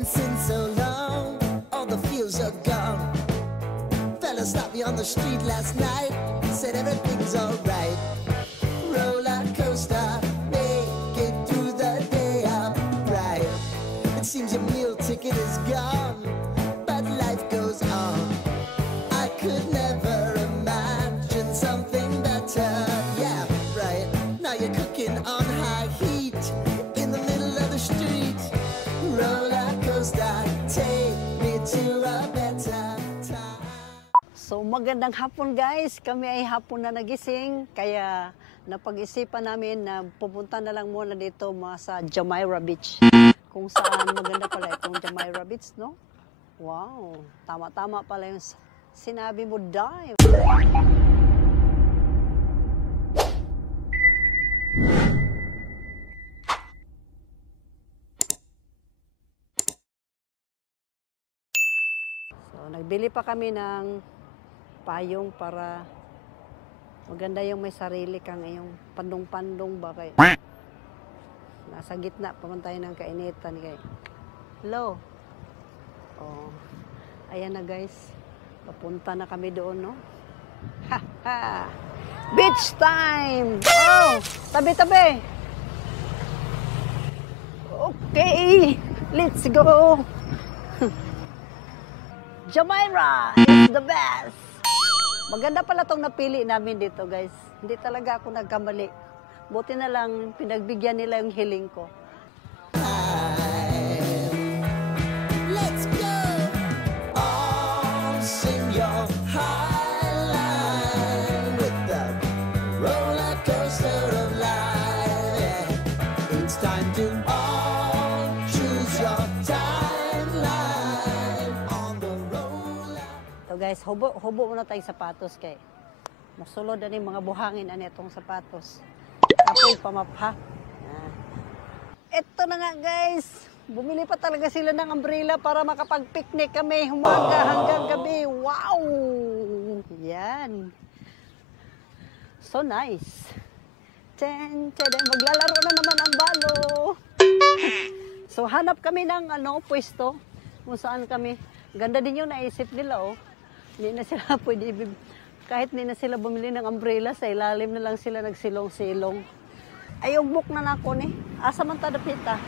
Hadn't seen so long, all the feels are gone. Fella stopped me on the street last night, said everything's alright. Roller coaster, make it through the day upright. It seems your meal ticket is gone, but life goes on. I could never imagine something better. Yeah, right. Now you're cooking on high heat in the middle of the street. Roller coaster, take me to a better time. So magandang hapon guys, kami ay hapon na nagising, kaya napag-isipan namin na pupunta na lang muna dito sa Jumeirah Beach. Kung saan maganda pala itong Jumeirah Beach, no? Wow, tama-tama pala yung sinabi mo, dive. So nagbili pa kami ng payong para maganda yung may sarili kang yung pandong-pandong ba kay nasa gitna pa man tayo ng kainitan kay. Hello. Oh. Ayan na guys. Papunta na kami doon, no? Ha ha. Beach time. Oh, tabi-tabi. Okay. Let's go. Jumeirah is the best. Maganda pala itong napili namin dito, guys. Hindi talaga ako nagkamali. Buti na lang pinagbigyan nila yung hiling ko. Let's go! All sing your highline with the roller coaster of life. It's time to all choose your timeline on the roller. So guys, hubo muna tayong sapatos kay masulod na yung mga buhangin ani itong sapatos. Apoy pamapha. Ito na nga guys, bumili pa talaga sila ng umbrella para makapag-picnic kami umaga hanggang gabi. Wow! Yan. So nice. Maglalaro na naman ang balo. So hanap kami ng pwesto kung saan kami. Ganda din yung naisip nila, oh. Hindi na sila pwede, kahit hindi na sila bumili ng umbrella, sa ilalim na lang sila nagsilong-silong. Ay, yung book na nako ni. Asa man tadapita.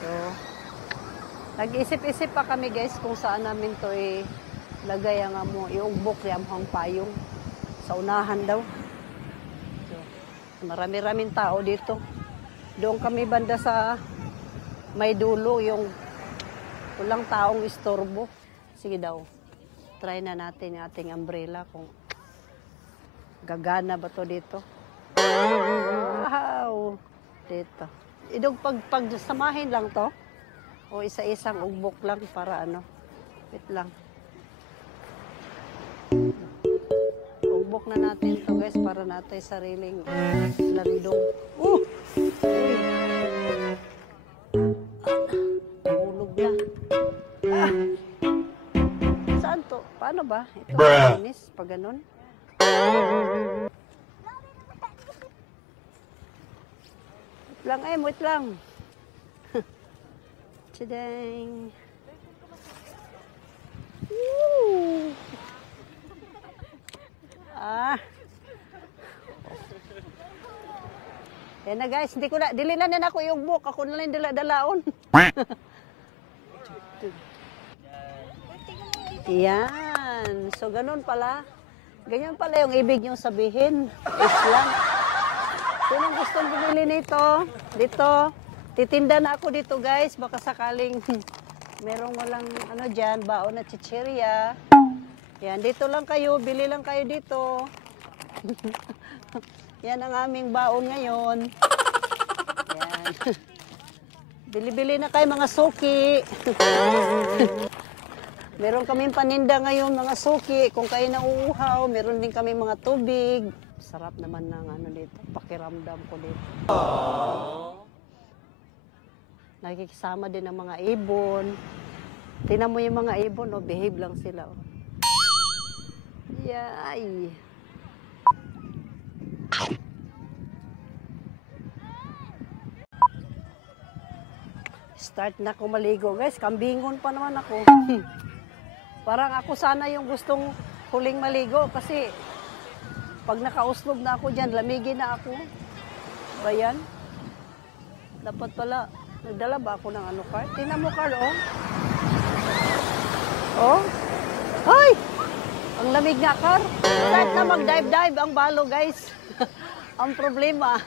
So, nag-isip-isip pa kami guys kung saan namin to lagay ang yung book yung payong. Sa unahan daw. So, marami-raming tao dito. Doon kami banda sa may dulo yung walang taong istorbo. Sige daw, try na natin yung ating umbrella kung gagana ba to dito. Wow! Dito. Idog pagsamahin lang to. O isa-isang ugbok lang para wait lang. Ugbok na natin to guys para natin sariling laridong. Hulog na. Saan to? Paano ba? Ito malinis pag ganun. Wait lang. Tadang. Woo! Yan na guys, dililan na ako yung book. Ako na lang dala-dalaon. Yan. So, ganun pala. Ganyan pala yung ibig niyong sabihin. Islam. Kung gustong bumili nito, dito, titinda na ako dito guys. Baka sakaling merong walang dyan, baon na chichirya. Yan, dito lang kayo. Bili lang kayo dito. Yan ang aming baon ngayon. Yan. Bili-bili na kayo mga suki. Meron kaming paninda ngayon mga suki. Kung kayo nauuhaw, meron din kami mga tubig. Sarap naman ng dito. Pakiramdam ko dito. Nakikisama din ng mga ibon. Tingnan mo yung mga ibon, behave lang sila. Yay! Start na ako maligo, guys. Kambingon pa naman ako. Parang ako sana yung gustong huling maligo kasi pag nakauslog na ako dyan, lamigin na ako. Ba yan? Dapat pala, nagdala ba ako ng ano, card? Tingnan mo, card, oh. Oh. Ay! Ang lamig nga, car. Start na mag-dive-dive ang balo, guys. Ang problema,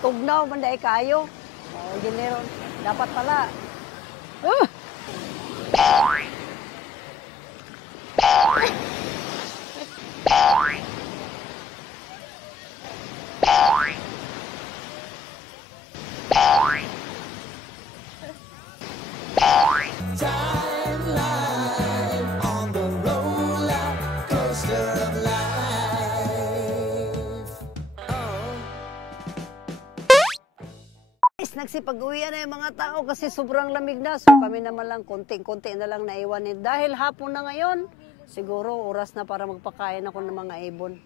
tugnaw, manday kayo. Oh, ginero. Dapat pala. Timeline on the roller coaster of life. Oh. Guys, nagsipag-uwian na yung mga tao kasi sobrang lamig na. So kami naman lang, konti-konti na lang naiwanin. Dahil hapon na ngayon, siguro oras na para magpakain ako ng mga ibon.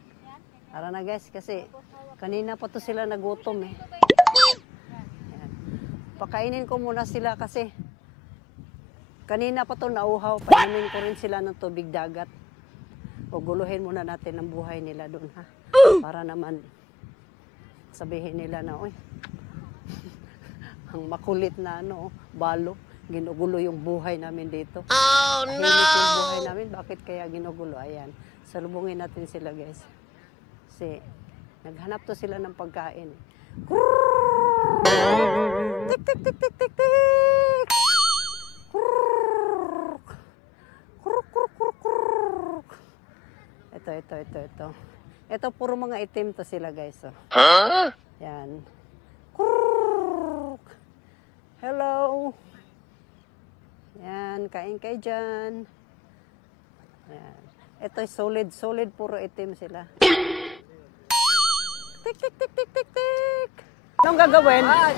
Tara na guys, kasi kanina pa to sila nagutom eh. Ayan. Pakainin ko muna sila kasi kanina pa to nauhaw. Painumin ko rin sila ng tubig dagat. Guguluhin muna natin ang buhay nila doon ha. Para naman sabihin nila na, oy, ang makulit na ano, balo, ginugulo yung buhay namin dito. Oh no! Tahimik yung buhay namin, bakit kaya ginugulo? Ayan, salubungin natin sila guys. Kasi naghanap to sila ng pagkain. Tik, tik, tik, tik, tik, tik! Ito. Ito, puro mga itim to sila guys. Oh. Huh? Yan. Hello. Yan, kain kayo dyan. Yan. Ito, solid, puro itim sila. Tik, tik, tik, tik, tik, tik. Anong gagawin? 1,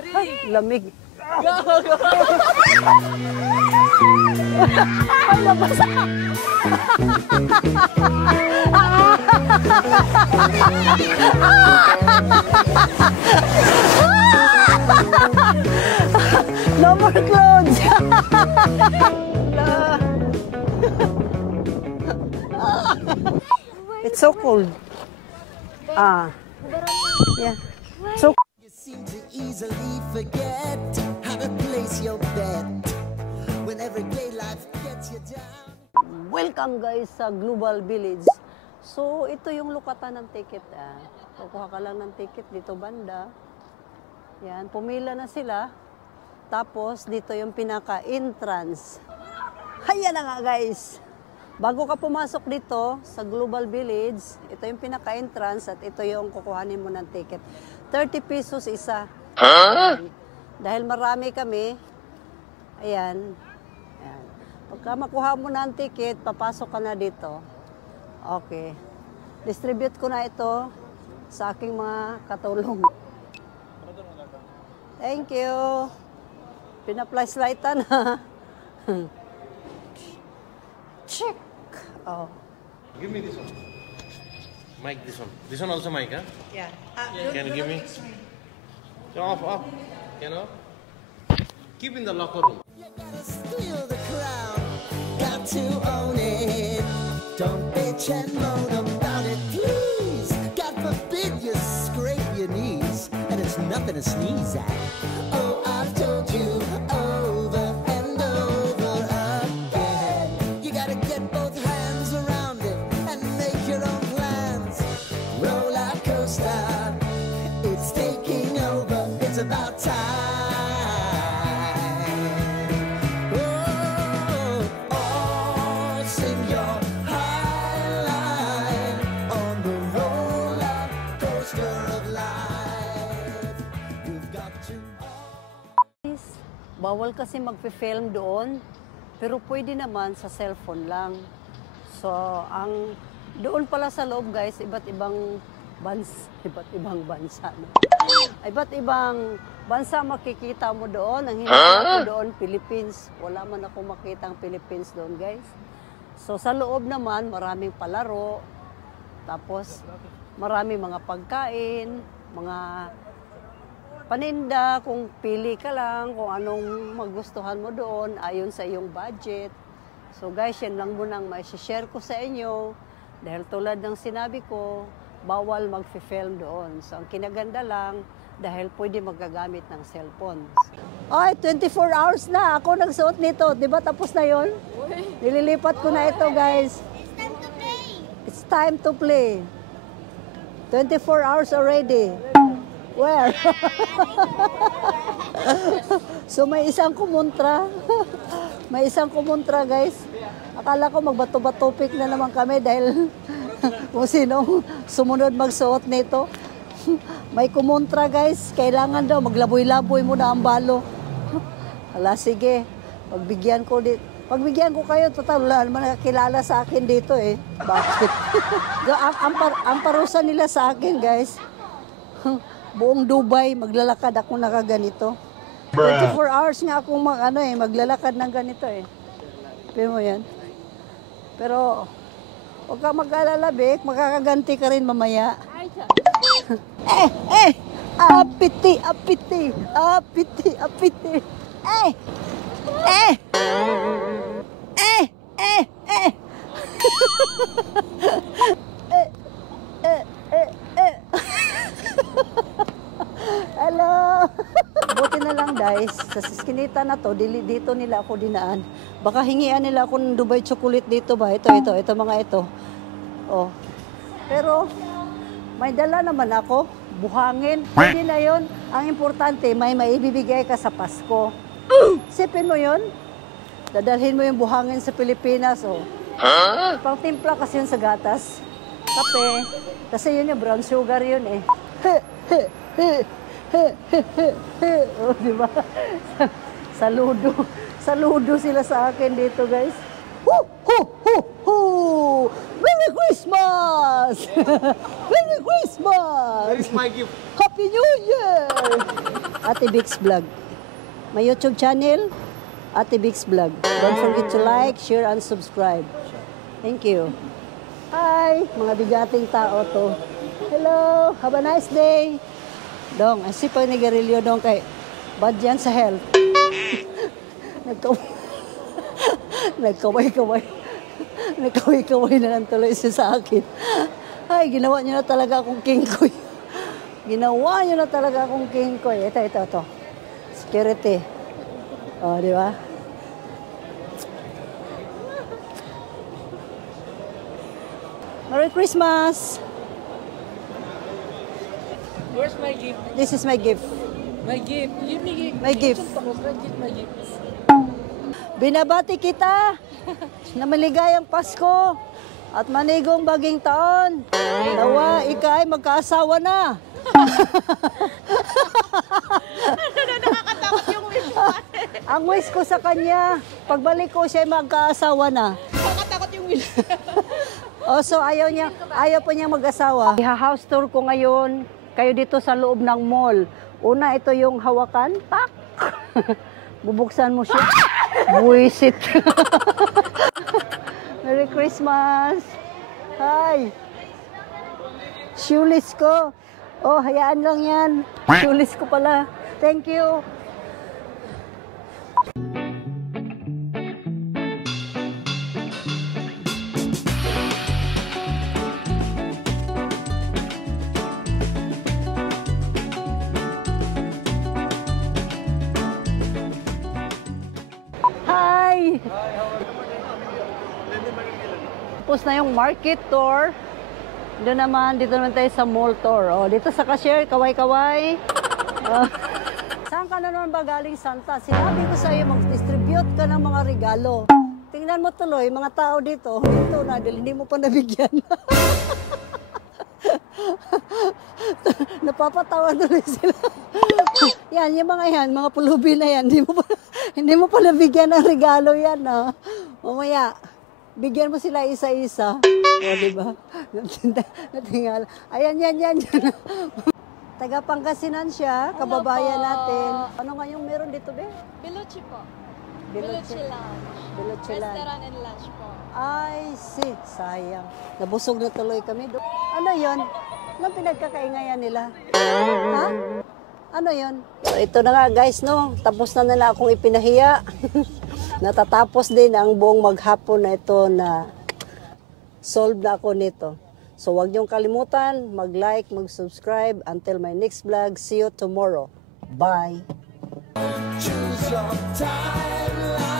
2, 3. Ay, lamig. Go! Ay, labas. No more clothes. It's so cold. Yeah. So You seem to easily forget how to place your bet when everyday life gets you down. welcome guys sa Global Village. So ito yung lukatan ng ticket. Kukuha ka lang ng ticket dito banda. Yan, pumila na sila. Tapos dito yung pinaka-entrance. Ayan na nga guys. Bago ka pumasok dito sa Global Village, ito yung pinaka-entrance at ito yung kukuhanin mo ng ticket. 30 pesos isa. Huh? Dahil marami kami, ayan. Pagka makuha mo na ang ticket, papasok ka na dito. Okay. Distribute ko na ito sa aking mga katulong. Thank you. Pinaplaslightan na. Check. Oh. Give me this one. Mic, this one. This one also mic, huh? Yeah. Can you give me? Off. Can off? Keep in the locker room. You gotta steal the crown, got to own it. Don't bitch and moan about it, please. God forbid you scrape your knees, and it's nothing to sneeze at. Oh, I've told you over and over again. You gotta get both hands around it and make your own plans. Roller coaster, it's taking over. It's about time. Bawal kasi magpe-film doon, pero pwede naman sa cellphone lang. So, doon pala sa loob guys, iba't ibang bansa. No? Iba't ibang bansa makikita mo doon. Ang hindi ako doon, Philippines. Wala man ako makita ang Philippines doon guys. So, sa loob naman, maraming palaro. Tapos, maraming mga pagkain, mga paninda, kung pili ka lang, kung anong magustuhan mo doon, ayon sa iyong budget. So guys, yan lang muna ang mai-share ko sa inyo. Dahil tulad ng sinabi ko, bawal mag-film doon. So ang kinaganda lang, dahil pwede magagamit ng cellphone. Ay, 24 hours na ako nagsuot nito. Di ba tapos na yon? Nililipat ko na ito, guys. It's time to play. 24 hours already. Where? So may isang kumontra. May isang kumontra, guys. Akala ko magbato-batopik na naman kami dahil kung sinong sumunod magsuot nito. May kumontra, guys. Kailangan daw maglaboy-laboy mo na ang balo. Hala, sige. Pagbigyan ko kayo, total, wala naman nakakilala sa akin dito eh. Bakit? ang parusa nila sa akin, guys. Buong Dubai, maglalakad ako nakaganito. 24 hours nga akong maglalakad ng ganito eh. Pwede mo yan. Pero, huwag ka mag-alala, Bek. Makakaganti ka rin mamaya. Apiti, apiti, apiti, apiti. Hello. Buti na lang, guys. Sa siskinita na to, dito nila ako dinaan. Baka hingian nila ako ng Dubai chocolate dito ba? Ito, mga ito. Oh. Pero, may dala naman ako. Buhangin. Hindi na yun. Ang importante, may maibibigay ka sa Pasko. Sipin mo yun. Dadalhin mo yung buhangin sa Pilipinas. Oh. Pang timpla kasi yun sa gatas. Kape. Kasi yun yung brown sugar yun eh. Oh, diba? Saludo. Saludo sila sa akin dito, guys. Ho, ho, ho, ho! Merry Christmas! Merry Christmas! That is my gift. Happy New Year! Ate Bix Vlog. My YouTube channel, Ate Bix Vlog. Don't forget to like, share, and subscribe. Thank you. Hi, mga bigating tao to. Hello, have a nice day. Dong, ang sipag ni Garillo dong kay bad yan sa health. Nagkaway-kaway. Nagkaway-kaway na lang tuloy siya sa akin. Ay, ginawa niyo na talaga akong kingkoy. Ginawa niyo na talaga akong kingkoy. Ito. Security. O, di ba? Merry Christmas! Where's my gift? This is my gift. My gift. Give me gift. My gift. My gift. Binabati kita na maligayang Pasko at manigong baging taon. Nawa, ika ay magkaasawa na. Nakakatakot yung wish mo. Ang wish ko sa kanya, pagbalik ko siya ay magkaasawa na. Nakakatakot yung wish. Oh, so ayaw po niya mag-asawa. Iha-house tour ko ngayon, kayo dito sa loob ng mall. Una, ito yung hawakan. Tak! Bubuksan mo siya. Buisit. Merry Christmas. Hi. Shoeless ko. Oh, hayaan lang yan. Shoeless ko pala. Thank you. Hi! Tapos na yung market tour. Dito naman tayo sa mall tour. Oh, dito sa cashier, kaway-kaway. Saan ka na naman ba galing, Santa? Sinabi ko sa iyo, mag-distribute ka ng mga regalo. Tingnan mo tuloy, mga tao dito na, dahil hindi mo pa nabigyan. Napapatawa tuloy sila. Yan, yung mga pulubi na yan, hindi mo pa nabigyan ng regalo yan, ha? Mamaya, bigyan mo sila isa-isa. O, diba? Natingala. Ayan, yan. Taga Pangasinan siya, kababayan natin. Ano nga yung meron dito, be? Biluchi po. Biluchi. Biluchi Lounge. Biluchi Lounge. Restaurant and lunch po. Ay, sayang. Nabusog na tuloy kami. Ano yon? Anong pinagkakaingayan nila? Ha? Ano ano yun. So, ito na nga guys, no? Tapos na nila akong ipinahiya. Natatapos din ang buong maghapon na ito na solve na ako nito. So, huwag niyong kalimutan, mag-like, mag-subscribe. Until my next vlog, see you tomorrow. Bye! Choose your timeline.